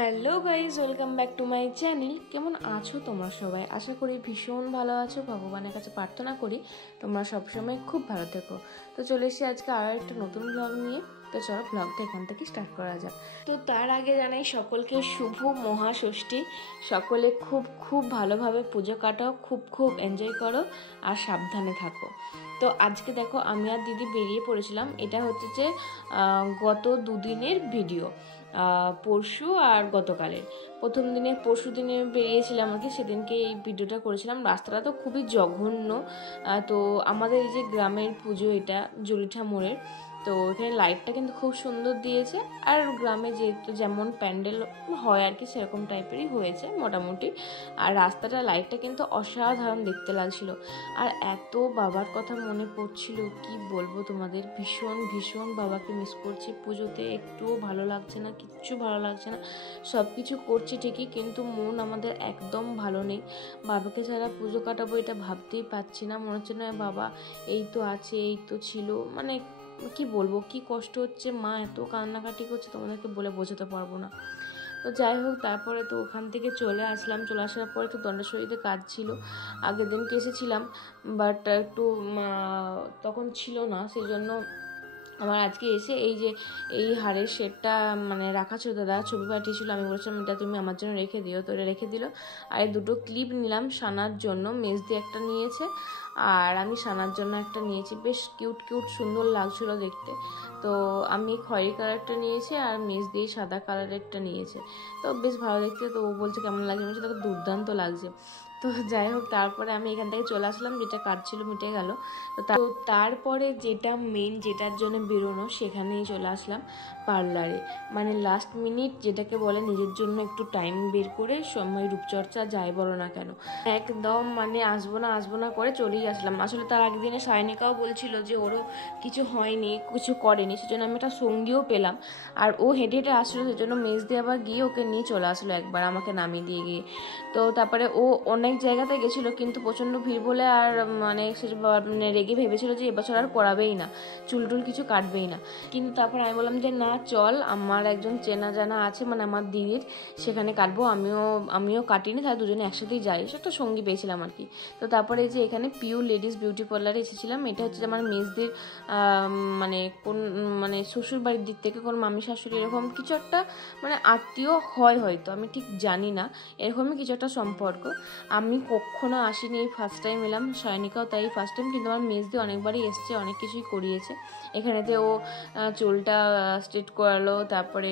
Hello guys, welcome back to my channel. কেমন আছো তোমরা সবাই? আশা করি ভীষণ ভালো আছো। ভগবানের কাছে প্রার্থনা করি তোমরা সবসময় খুব ভালো থেকো। তো চলে এসেছি আজকে আরও একটা নতুন ব্লগ নিয়ে। তো চলো ব্লগটা এখান থেকে স্টার্ট করা যাক। তো তার আগে জানাই সকলকে শুভ মহাষষ্ঠী। সকলে খুব খুব ভালোভাবে পুজো কাটাও, খুব খুব এনজয় করো আর সাবধানে থাকো। তো আজকে দেখো আমি আর দিদি বেরিয়ে পড়েছিলাম। এটা হচ্ছে যে গত দুদিনের ভিডিও, পরশু আর গতকালের। প্রথম দিনে পরশু দিনে বেরিয়েছিলাম আর কি, সেদিনকে এই ভিডিওটা করেছিলাম। রাস্তাটা তো খুবই জঘন্য। তো আমাদের এই যে গ্রামের পুজো, এটা জলিঠা মোড়ের। তো এখানে লাইটটা কিন্তু খুব সুন্দর দিয়েছে, আর গ্রামে যেহেতু যেমন প্যান্ডেল হয় আর কি সেরকম টাইপেরই হয়েছে মোটামুটি। আর রাস্তাটা লাইটটা কিন্তু অসাধারণ দেখতে লাগছিল। আর এত বাবার কথা মনে পড়ছিল, কি বলবো তোমাদের, ভীষণ ভীষণ বাবাকে মিস করছি। পুজোতে একটুও ভালো লাগছে না, কিচ্ছু ভালো লাগছে না। সব কিছু করছি ঠিকই, কিন্তু মন আমাদের একদম ভালো নেই। বাবাকে ছাড়া পুজো কাটাবো এটা ভাবতেই পারছি না। মনে হচ্ছে না বাবা এই তো আছে, এই তো ছিল, মানে কি বলবো, কি কষ্ট হচ্ছে। মা এত কান্নাকাটি করছে, তোমাদেরকে বলে বোঝাতে পারবো না। তো যাই হোক, তারপরে তো ওখান থেকে চলে আসলাম। চলে আসার পরে তো দণ্ডাশরীতে কাজ ছিল। আগের দিনকে এসেছিলাম, বাট একটু তখন ছিল না, সেই জন্য আমার আজকে এসে এই যে এই হাড়ের সেটটা মানে রাখা ছিল, দাদা ছবি পাঠিয়েছিল, আমি বলছিলাম এটা তুমি আমার জন্য রেখে দিও, তো এটা রেখে দিল। আর এই দুটো ক্লিপ নিলাম সানার জন্য, মেজদি একটা নিয়েছে আর আমি সানার জন্য একটা নিয়েছি। বেশ কিউট কিউট সুন্দর লাগছিল দেখতে। তো আমি খয়েরি কালারটা নিয়েছি আর মেজদি সাদা কালারেরটা নিয়েছে। তো বেশ ভালো দেখতে। তো ও বলছে কেমন লাগছে, বলছে তোকে দুর্দান্ত লাগছে। তো যাই হোক, তারপরে আমি এখান থেকে চলে আসলাম, যেটা কাজ ছিল মিটে গেল। তো তারপরে যেটা মেন, যেটার জন্য বেরোনো, সেখানেই চলে আসলাম পার্লারে। মানে লাস্ট মিনিট যেটাকে বলে, নিজের জন্য একটু টাইম বের করে সময় রূপচর্চা যাই বলো না কেন, একদম মানে আসবো না করে চলেই আসলাম। আসলে তার একদিনে সায়নিকাও বলছিল যে ওরও কিছু হয়নি, কিছু করেনি, সেজন্য আমি একটা সঙ্গীও পেলাম। আর ও হেঁটে হেঁটে আসলো, সেজন্য মেজ দিয়ে আবার গিয়ে ওকে নিয়ে চলে আসলো একবার, আমাকে নামিয়ে দিয়ে গিয়ে। তো তারপরে ও অনেক জায়গাতে গেছিলো, কিন্তু প্রচণ্ড ভিড় বলে আর মানে সে মানে রেগে ভেবেছিল যে এবছর আর করাবেই না, চুল টুল কিছু কাটবেই না। কিন্তু তারপর আমি বললাম যে না চল, আমার একজন চেনা জানা আছে, মানে আমার দিদির, সেখানে কাটবো। আমিও কাটিনি, তাই দুজনে একসাথেই যাই, একটা সঙ্গী পেয়েছিলাম আর কি। তো তারপরে যে এখানে পিউ লেডিস বিউটি পার্লারে এসেছিলাম। এটা হচ্ছে যে আমার মেজদের মানে কোন মানে শ্বশুর বাড়ির দিক থেকে কোন মামি শাশুড়ি এরকম কিছু একটা, মানে আত্মীয় হয় হয়তো, আমি ঠিক জানি না, এরকমই কিছু একটা সম্পর্ক। আমি কখনো আসিনি, এই ফার্স্ট টাইম এলাম। সায়নিকাও তাই ফার্স্ট টাইম, কিন্তু আমার মেজদি অনেকবারই এসছে, অনেক কিছুই করিয়েছে। এখানেতে ও চুলটা স্ট্রেট করালো, তারপরে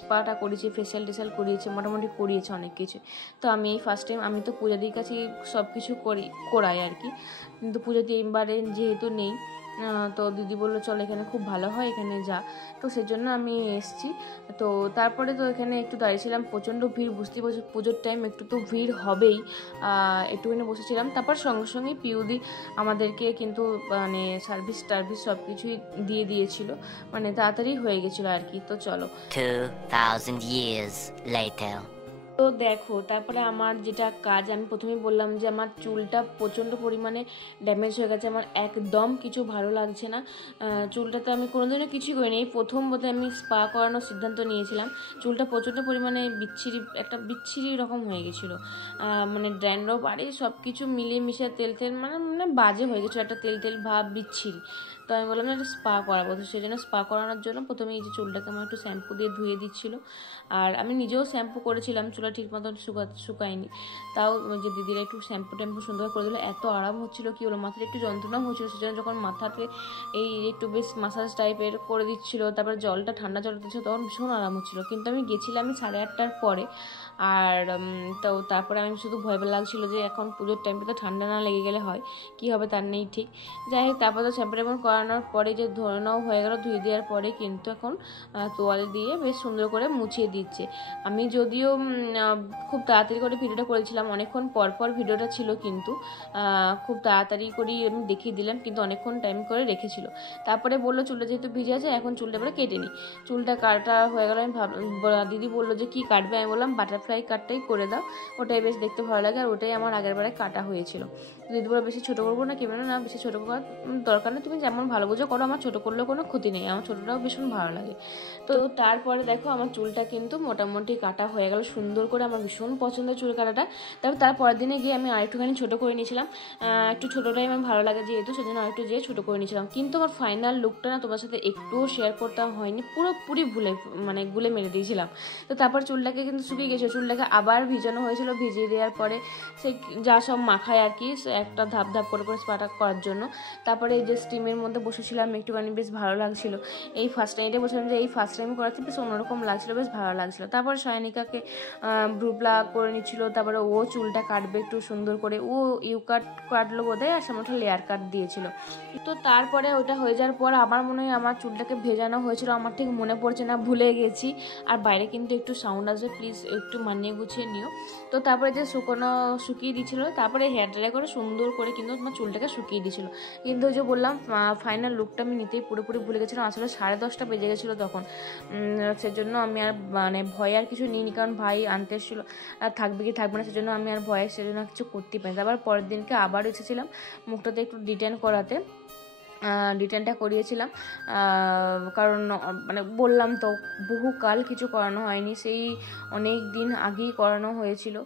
স্পাটা করিয়েছে, ফেশিয়াল টেশিয়াল করিয়েছে, মোটামুটি করিয়েছে অনেক কিছু। তো আমি এই ফার্স্ট টাইম, আমি তো পূজাদির কাছেই সব কিছু করাই আর কি, কিন্তু পূজাদি এবারে যেহেতু নেই, তো দিদি বললো চল এখানে খুব ভালো হয়, এখানে যা। তো সেজন্য আমি এসছি। তো তারপরে তো এখানে একটু দাঁড়িয়েছিলাম, প্রচণ্ড ভিড়, বুঝতেই পারছি পুজোর টাইম একটু তো ভিড় হবেই। একটুখানি বসেছিলাম, তারপর সঙ্গে সঙ্গেই পিউদি আমাদেরকে কিন্তু মানে সার্ভিস টার্ভিস সব কিছুই দিয়ে দিয়েছিল, মানে তাড়াতাড়ি হয়ে গেছিলো আর কি। তো চলো 2000 years later. তো দেখো, তারপরে আমার যেটা কাজ, আমি প্রথমেই বললাম যে আমার চুলটা প্রচণ্ড পরিমাণে ড্যামেজ হয়ে গেছে, আমার একদম কিছু ভালো লাগছে না। চুলটাতে আমি কোনোদিনও কিছুই করিনি, এই প্রথম বোধহয় আমি স্পা করানোর সিদ্ধান্ত নিয়েছিলাম। চুলটা প্রচণ্ড পরিমাণে বিচ্ছিরি রকম হয়ে গেছিলো, মানে ড্যান্ড্রফ আর এই সব কিছু মিলিয়ে মিশিয়ে তেল তেল, মানে মানে বাজে হয়ে গেছিলো, একটা তেল তেল ভাব, বিচ্ছিরি। তো আমি বললাম না একটা স্পা করাবো, তো সেই জন্য স্পা করানোর জন্য প্রথমে এই যে চুলটাকে আমার একটু শ্যাম্পু দিয়ে ধুয়ে দিচ্ছিলো। আর আমি নিজেও শ্যাম্পু করেছিলাম, চুলা ঠিক মতন শুকায়নি, তাও যে দিদিরা একটু শ্যাম্পু ট্যাম্পু সুন্দর করে দিল। এত আরাম হচ্ছিলো, কি হলো, মাথায় একটু যন্ত্রণাও হচ্ছিলো, সেজন্য যখন মাথাতে এই একটু বেশ মাসাজ টাইপের করে দিচ্ছিলো, তারপরে জলটা ঠান্ডা জল দিচ্ছিলো, তখন ভীষণ আরাম হচ্ছিলো। কিন্তু আমি গেছিলাম 8:30টার পরে, আর তো তারপরে আমি শুধু ভয় লাগছিলো যে এখন পুজোর টাইমটা তো ঠান্ডা না লেগে গেলে হয়, কি হবে তার নেই ঠিক। যাই হোক, তারপর তো শ্যাম্পু ট্যাম্পু করানোর পরে যে ধোয়ানো হয়ে গেল, ধুয়ে দেওয়ার পরে কিন্তু এখন তোয়ালে দিয়ে বেশ সুন্দর করে মুছিয়ে দিচ্ছে। আমি যদিও খুব তাড়াতাড়ি করে ভিডিওটা করেছিলাম, অনেকক্ষণ পর ভিডিওটা ছিল, কিন্তু খুব তাড়াতাড়ি করেই আমি দেখিয়ে দিলাম, কিন্তু অনেকক্ষণ টাইম করে রেখেছিল। তারপরে বললো চুলটা যেহেতু ভিজে আছে, এখন চুলটা এবারে কেটে নিই। চুলটা কাটা হয়ে গেল, আমি দিদি বললো যে কী কাটবে, আমি বললাম বাটারফ্লাই কাটটাই করে দাও, ওটাই বেশ দেখতে ভালো লাগে, আর ওটাই আমার আগের বারে কাটা হয়েছিল। দিদি বলে বেশি ছোটো করবো না, কেমন না, বেশি ছোটো করার দরকার নেই, তুমি যেমন ভালো বুঝে করো, আমার ছোটো করলেও কোনো ক্ষতি নেই, আমার ছোটোটাও ভীষণ ভালো লাগে। তো তারপরে দেখো আমার চুলটা কিন্তু মোটামুটি কাটা হয়ে গেল সুন্দর করে, আমার ভীষণ পছন্দের চুল কাটাটা। তারপর তার পরের দিনে গিয়ে আমি আরেকটুখানি ছোটো করে নিয়েছিলাম, একটু ছোটোটাই আমার ভালো লাগে যেহেতু, সেজন্য আরেকটু যেয়ে ছোটো করে নিয়েছিলাম। কিন্তু আমার ফাইনাল লুকটা না তোমার সাথে একটুও শেয়ার করতে হয়নি, পুরোপুরি গুলে মেরে দিয়েছিলাম। তো তারপর চুলটাকে কিন্তু শুকিয়ে গেছিলো, চুলটাকে আবার ভিজানো হয়েছিল, ভিজিয়ে দেওয়ার পরে সে যা সব মাখায় আর কি, একটা ধাপ ধাপ করে স্পাটা করার জন্য। তারপরে এই যে স্টিমের মধ্যে বসেছিলাম একটুখানি, বেশ ভালো লাগছিল। এই ফার্স্ট টাইম, এটা বলছিলাম যে এই ফার্স্ট টাইম করাতে বেশ অন্যরকম লাগছিলো, বেশ ভালো লাগছিলো। তারপরে সায়নিকাকে ব্রু প্লাগ করে নিচ্ছিল, তারপরে ও চুলটা কাটবে একটু সুন্দর করে, ও ইউ কাট কাটলো বোধহয়, আর সামনে একটা লেয়ার কাট দিয়েছিল। তো তারপরে ওটা হয়ে যাওয়ার পর আমার মনে হয় আমার চুলটাকে ভেজানো হয়েছিল, আমার ঠিক মনে পড়ছে না, ভুলে গেছি। আর বাইরে কিন্তু একটু সাউন্ড আসবে, প্লিজ একটু মানিয়ে গুছিয়ে নিও। তো তারপরে যে শুকিয়ে দিয়েছিলো, তারপরে হেয়ার ড্রাই করে সুন্দর করে কিন্তু তোমার চুলটাকে শুকিয়ে দিয়েছিলো। কিন্তু ওই যে বললাম ফাইনাল লুকটা আমি নিতেই পুরোপুরি ভুলে গেছিলাম, আসলে 10:30 বেজে গেছিলো তখন। সেজন্য আমি আর ভয় আর কিছু নিইনি, কারণ ভাই আনতে এসেছিলো, আর থাকবে কি থাকবে না সেজন্য আমি আর সেজন্য কিছু করতেই পারি। তারপর পরের দিনকে আবার এসেছিলাম মুখটাতে একটু ডিটেন করাতে, ডিটেনটা করিয়েছিলাম, কারণ বললাম তো বহুকাল কিছু করানো হয়নি, সেই অনেক দিন আগেই করানো হয়েছিল।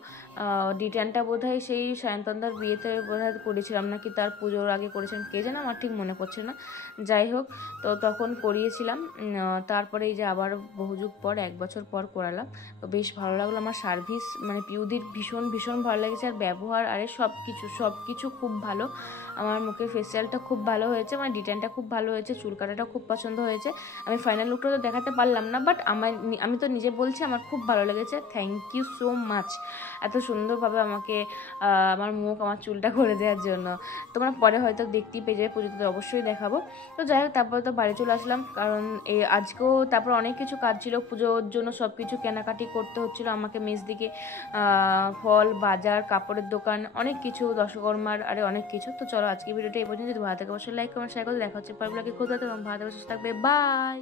ডিটেনটা বোধহয় সেই সায়ন্তনদার বিয়েতে বোধহয় করেছিলাম, নাকি তার পুজোর আগে করেছিলাম, কে জানে, আমার ঠিক মনে পড়ছে না। যাই হোক, তো তখন করিয়েছিলাম। তারপরে এই যে আবার বহুযুগ পর 1 বছর পর করালাম, তো বেশ ভালো লাগলো। আমার সার্ভিস পিউদির ভীষণ ভীষণ ভালো লেগেছে, আর ব্যবহার আরে সব কিছু খুব ভালো। আমার মুখে ফেসিয়ালটা খুব ভালো হয়েছে, ডিটেনটা খুব ভালো হয়েছে, চুল কাটাটা খুব পছন্দ হয়েছে। আমি ফাইনাল লুকটা তো দেখাতে পারলাম না, বাট আমি তো নিজে বলছি আমার খুব ভালো লেগেছে। থ্যাংক ইউ সো মাচ এত সুন্দরভাবে আমাকে আমার মুখ আমার চুলটা করে দেওয়ার জন্য। তোমরা পরে হয়তো দেখতেই পেয়ে যাবে, পুজোতে অবশ্যই দেখাবো। তো যাই হোক, তারপরে তো বাড়ি চলে আসলাম, কারণ আজকেও তারপর অনেক কিছু কাজ ছিল পুজোর জন্য, সব কিছু কেনাকাটি করতে হচ্ছিলো আমাকে, মেজদিকে ফল বাজার, কাপড়ের দোকান, অনেক কিছু, দশকর্মার, আরে অনেক কিছু। তো চলো আজকে ভিডিওটা এই পর্যন্ত। যদি ভালো থাকে অবশ্যই লাইক কমেন্ট শেয়ার করে দেখা হচ্ছে পরগুলোকে খুঁজতে, এবং ভালো থাকবে, সুস্থ থাকবে, বাই।